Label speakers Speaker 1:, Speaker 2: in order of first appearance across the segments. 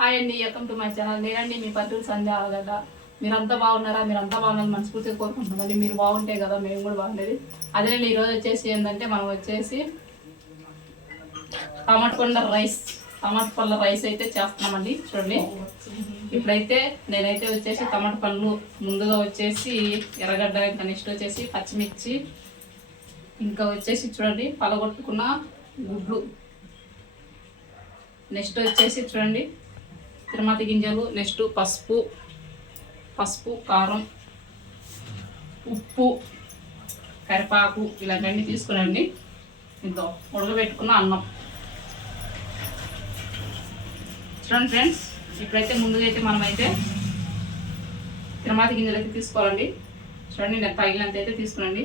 Speaker 1: Hi అండి welcome to my channel నేనండి మీ పంతులు సంధ్య ఆలగడ్డ మీరంతా బాగున్నారా? మీరంతా బాగున్నది మనస్ఫూర్తిగా కోరుకుంటున్నామండి మీరు బాగుంటే కదా మేము కూడా బాగుండేది. అదేనండి ఈరోజు వచ్చేసి ఏంటంటే మనం వచ్చేసి టమాటా రైస్ టమాట పళ్ళ రైస్ అయితే చేస్తున్నామండి. చూడండి. ఇప్పుడైతే నేనైతే వచ్చేసి టమాట పళ్ళు ముందుగా వచ్చేసి ఎర్రగడ్డ ఇంకా నెక్స్ట్ వచ్చేసి పచ్చిమిర్చి ఇంకా వచ్చేసి చూడండి పలగొట్టుకున్న గుడ్లు. నెక్స్ట్ వచ్చేసి చూడండి. తిరుమతి గింజలు నెక్స్ట్ పసుపు పసుపు కారం ఉప్పు కరిపాకు ఇలాంటివన్నీ తీసుకురండి. ఇంత ఉడకబెట్టుకున్న అన్నం. చూడండి ఫ్రెండ్స్ ఇప్పుడైతే ముందుగా అయితే మనమైతే తిరుమతి గింజలు అయితే తీసుకోవాలండి. చూడండి నేను తగిలినంత అయితే తీసుకురండి.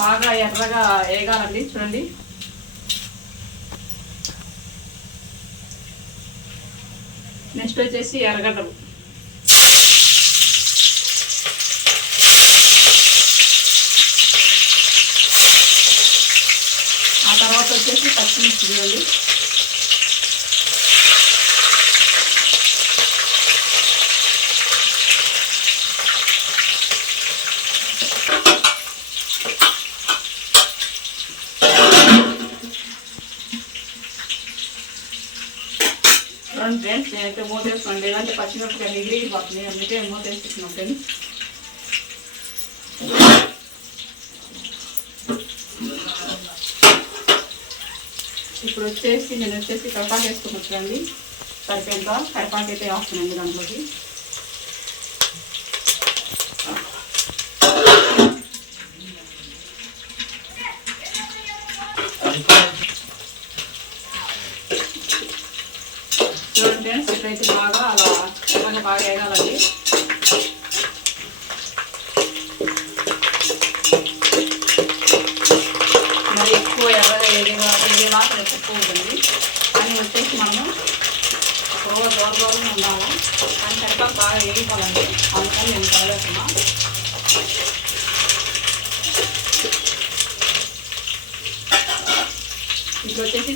Speaker 1: బాగా ఎర్రగా వేగాలండి చూడండి. నెక్స్ట్ వచ్చేసి ఎర్రగడ్డలు ఆ తర్వాత వచ్చేసి పచ్చిమిర్చి చూడండి చూడండి ఫ్రెండ్స్ నేనైతే మూత వేసుకోండి లేదంటే పచ్చిమిరపకాయ ఎగిరి అందుకే మూత వేసుకున్నాం ఫ్రెండ్స్ ఇప్పుడు వచ్చేసి నేను వచ్చేసి కరపాకు వేసుకుని చూడండి. సరిపోయిందా? కరపాకు అయితే వేస్తున్నాను దాంట్లోకి. ఎర్రగా ఏదేగా ఏదేలా తక్కువ ఉంటుంది. కానీ వచ్చేసి మనము ఎక్కువ దూర దూరంగా ఉండాలి. కానీ కరెక్ట్గా బాగా వేయించాలండి అందుకని నేను కలగేస్తున్నా ఇప్పుడు వచ్చేసి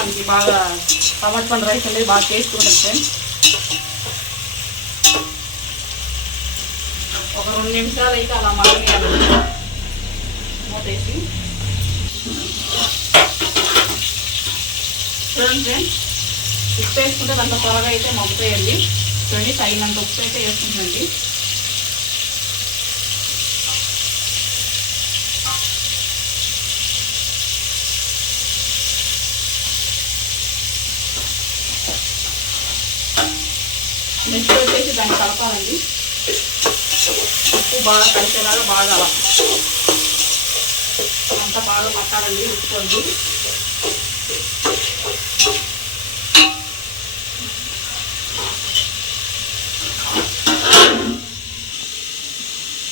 Speaker 1: మనకి బాగా టమాటా పండు రైస్ అనేది బాగా టేస్ట్ ఉంటుంది ఫ్రెండ్స్ ఒక రెండు నిమిషాలు అయితే అలా మగ్గనియాలండి మూతేసి చూడండి ఫ్రెండ్స్ ఉప్పు వేసుకుంటే అంత త్వరగా అయితే మగ్గుతాయండి. చూడండి తగినంత ఉప్పు అయితే వేసుకుంటుందండి నెక్స్ట్ వచ్చేసి దాన్ని కలపాలండి ఉప్పు బాగా కలిసేలాగా బాగా అలా అంతా బాగా పట్టాలండి ఉప్పుకోండి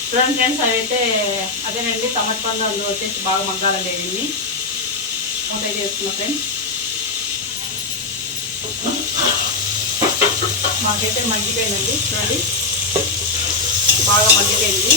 Speaker 1: చూడండి ఫ్రెండ్స్ అయితే అదేనండి టమాటా పండు అందులో వచ్చేసి బాగా మగ్గాలండి ఇవన్నీ. మూత అయితే వేసుకున్నా ఫ్రెండ్స్. మాకైతే మగ్గిపోయిందండి చూడండి బాగా మగ్గిపోయింది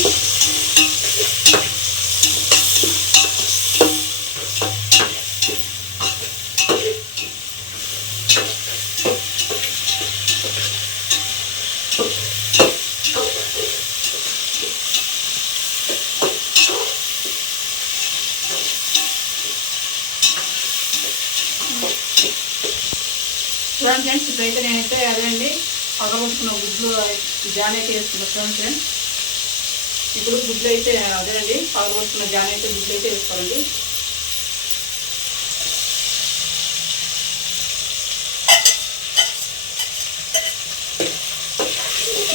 Speaker 1: Thank you. చూడండి ఫ్రెండ్స్ ఇప్పుడైతే నేనైతే అదేండి పగబడుకున్న గుడ్లు జాన్ అయితే వేసుకున్నాను చూడండి ఫ్రెండ్స్ ఇప్పుడు గుడ్లు అయితే అదేనండి పగబడుకున్న జాన్ అయితే గుడ్లు అయితే వేసుకోవాలండి.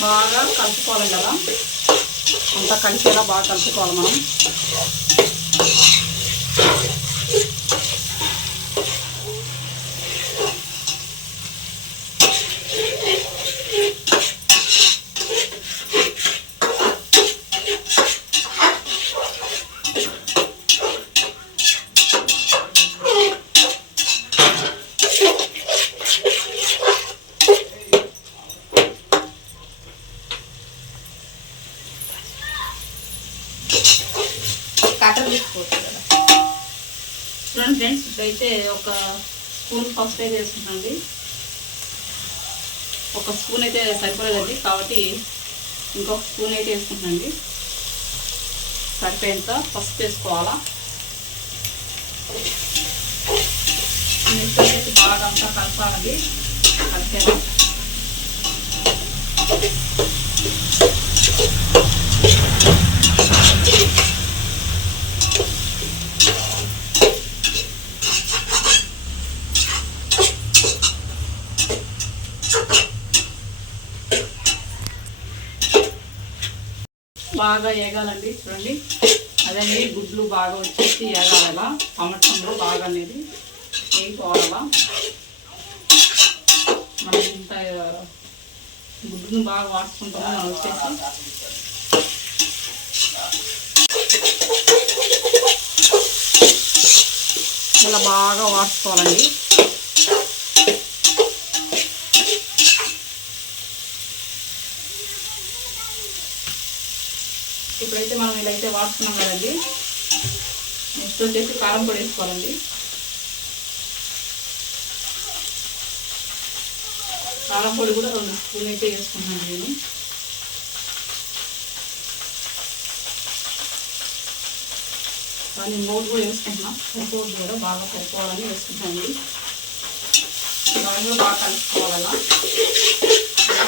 Speaker 1: బాగా కలుపుకోవాలి కదా. అంతా కలిసేలా బాగా కలుపుకోవాలి మనం. అయితే ఒక స్పూన్ ఫస్ట్ అయితే వేసుకుంటాండి ఒక స్పూన్ అయితే సరిపోలేదండి కాబట్టి ఇంకొక స్పూన్ అయితే వేసుకుంటాండి సరిపోయేంత పసుపు వేసుకోవాలా. నెక్స్ట్ వచ్చేసి బాగా అంతా కలపాలండి. కలిపేలా. బాగా ఏగాలండి చూడండి. అదే గుడ్లు బాగా వచ్చేసి ఏగాల సంవత్సరంలో బాగా అనేది వేయిపోవాలా మనం ఇంత గుడ్డును బాగా వాడుకుంటామో వచ్చేసి. ఇలా బాగా వాడుకోవాలండి ఇప్పుడైతే మనం ఇలా అయితే వాడుతున్నాం కదండి. నెక్స్ట్ వచ్చేసి కారం పొడి వేసుకోవాలండి. కారం పొడి కూడా రెండు స్పూన్ అయితే వేసుకున్నాను నేను. కానీ మూడు కూడా వేసుకుంటున్నాం. మూడు కూడా బాగా సరిపోవాలని వేసుకుంటాను దాన్ని బాగా కలుపుకోవాలా?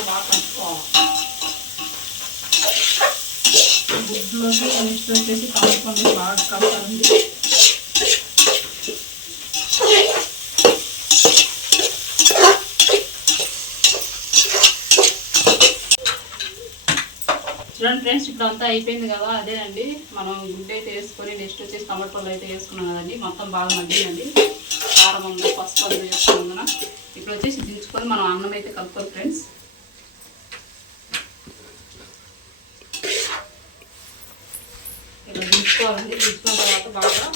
Speaker 1: బాగా కలుపుకోవాలి? గుడ్లోకి నెక్స్ట్ వచ్చేసి కలపండి బాగా కలపాలండి చూడండి ఫ్రెండ్స్ ఇప్పుడు అంతా అయిపోయింది కదా అదేనండి మనం గుడ్డ అయితే వేసుకొని నెక్స్ట్ వచ్చేసి టమాటోలు అయితే వేసుకున్నాం కదండి. మొత్తం బాగా మగ్గిందండి కారం ఉంది పసుపు అది వేసుకున్నాం ఇప్పుడు వచ్చేసి దించుకొని మనం అన్నం అయితే కలుపుకోవాలి ఫ్రెండ్స్ తీసుకోవాలండి తీసుకున్న తర్వాత బాగా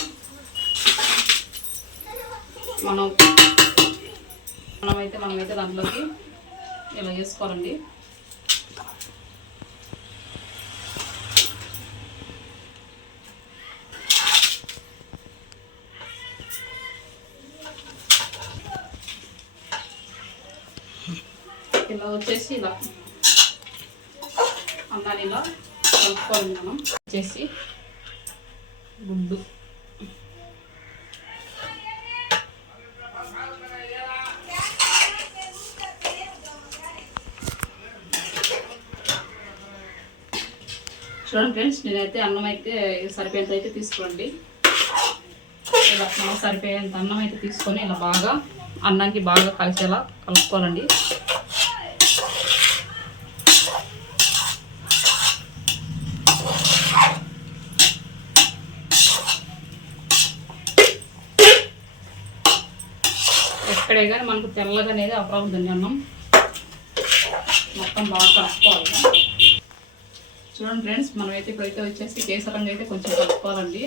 Speaker 1: మనం మనమైతే మనమైతే దాంట్లోకి ఇలా వేసుకోవాలండి ఇలా వచ్చేసి ఇలా అన్నాన్ని ఇలా కలుపుకోవాలి మనం. వచ్చేసి గుడ్డు చూడండి ఫ్రెండ్స్ నేనైతే అన్నం అయితే సరిపోయేంత అయితే తీసుకోండి. ఇలా సరిపోయేంత అన్నం అయితే తీసుకొని ఇలా బాగా అన్నానికి బాగా కలిసేలా కలుపుకోవాలండి. ఎక్కడే కానీ మనకు తెల్లగా అనేది అవ్వదండి అన్నం మొత్తం బాగా కలుపుకోవాలి. చూడండి ఫ్రెండ్స్ మనమైతే ఇప్పుడైతే వచ్చేసి కేసరంగా అయితే కొంచెం కలుపుకోవాలండి.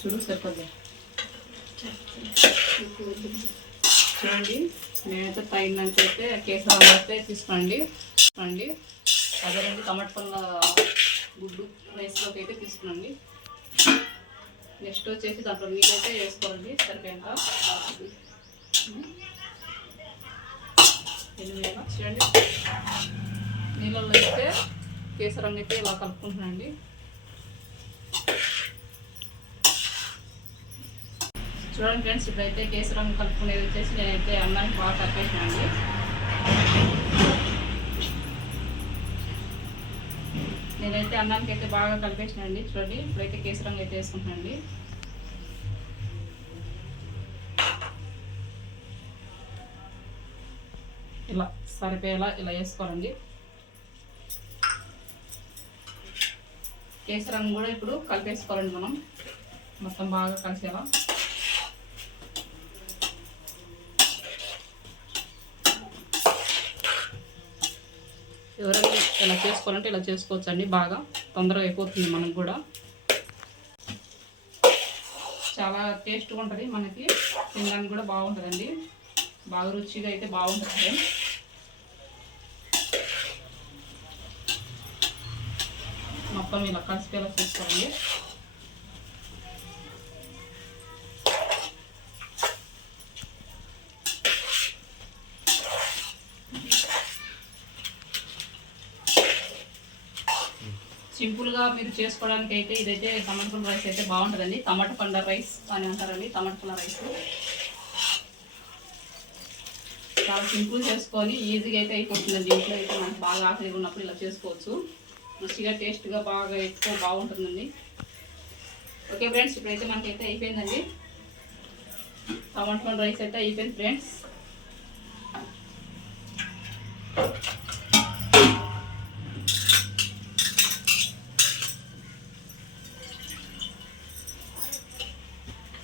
Speaker 1: చూడు సరిపోద్ది. చూడండి నేనైతే తగినంత అయితే కేసరం అయితే తీసుకోండి. తీసుకోండి అదేనండి టమాటా పళ్ళ గుడ్డు రైస్లోకి అయితే తీసుకునండి నెక్స్ట్ వచ్చేసి దాంట్లో నీళ్ళు అయితే వేసుకోవాలండి సరిపోయేంత. చూడండి. నీళ్ళల్లో అయితే కేసరంగా అయితే ఇలా కలుపుకుంటున్నాండి చూడండి ఫ్రెండ్స్ ఇప్పుడైతే కేసరం కలుపుకునేది వచ్చేసి నేనైతే అన్నానికి బాగా కలిపేసినానండి అయితే అన్నానికి అయితే బాగా కలిపేసినండి చూడండి ఇప్పుడైతే కేసరంగా అయితే వేసుకుంటున్నాండి ఇలా సరిపోయేలా ఇలా వేసుకోవాలండి. కేసరంగం కూడా ఇప్పుడు కలిపేసుకోవాలండి మనం. మొత్తం బాగా కలిసేలా. ఎవరైనా ఇలా చేసుకోవాలంటే ఇలా చేసుకోవచ్చు అండి బాగా తొందరగా అయిపోతుంది మనకు కూడా. చాలా టేస్ట్గా ఉంటుంది మనకి. తినడానికి కూడా బాగుంటుందండి. బాగా రుచిగా అయితే బాగుంటుంది మొత్తం ఇలా కలిసిపోయేలా చేసుకోండి సింపుల్గా మీరు చేసుకోవడానికి అయితే ఇదైతే టమాటా పండు రైస్ అయితే బాగుంటుందండి. టమాటా పండు రైస్ అని అంటారండి టమాటా పండు రైస్. చాలా సింపుల్ చేసుకొని ఈజీగా అయితే అయిపోతుందండి. ఇంట్లో అయితే మనకు బాగా ఆకలిగా ఉన్నప్పుడు ఇలా చేసుకోవచ్చు. రుచిగా టేస్ట్గా బాగా ఎక్కువ బాగుంటుందండి. ఓకే ఫ్రెండ్స్ ఇప్పుడైతే మనకైతే అయిపోయిందండి. టమాటా పండు రైస్ అయితే అయిపోయింది ఫ్రెండ్స్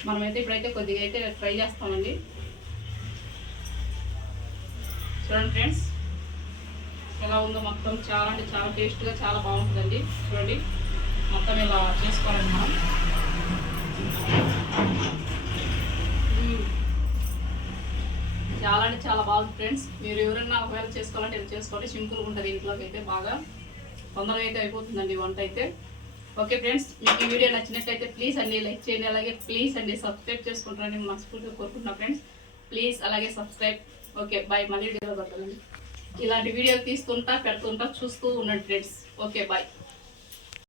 Speaker 1: మనమైతే ఇప్పుడైతే కొద్దిగా అయితే ట్రై చేస్తామండి. చూడండి ఫ్రెండ్స్ ఎలా ఉందో మొత్తం చాలా అంటే చాలా టేస్ట్గా చాలా బాగుంటుందండి. చూడండి మొత్తం ఇలా చేసుకోవాలండి మనం. చాలా అంటే చాలా బాగుంది ఫ్రెండ్స్. మీరు ఎవరైనా ఒకవేళ చేసుకోవాలంటే ఇది చేసుకోండి. సింపుల్గా ఉంటుంది ఇంట్లోకి అయితే బాగా తొందరగా అయితే అయిపోతుందండి వంట అయితే. ఓకే ఫ్రెండ్స్ మీకు ఈ వీడియో నచ్చినట్లయితే ప్లీజ్ అండి లైక్ చేయండి అలాగే ప్లీజ్ అండి సబ్స్క్రైబ్ చేసుకుంటారని మనస్ఫూర్తిగా కోరుకుంటున్నా ఫ్రెండ్స్. ప్లీజ్ అలాగే సబ్స్క్రైబ్ ఓకే బాయ్ మళ్ళీ వీడియో ఇలాంటి వీడియోలు తీసుకుంటా పెడుతుంటా చూస్తూ ఉండండి ఫ్రెండ్స్. Okay bye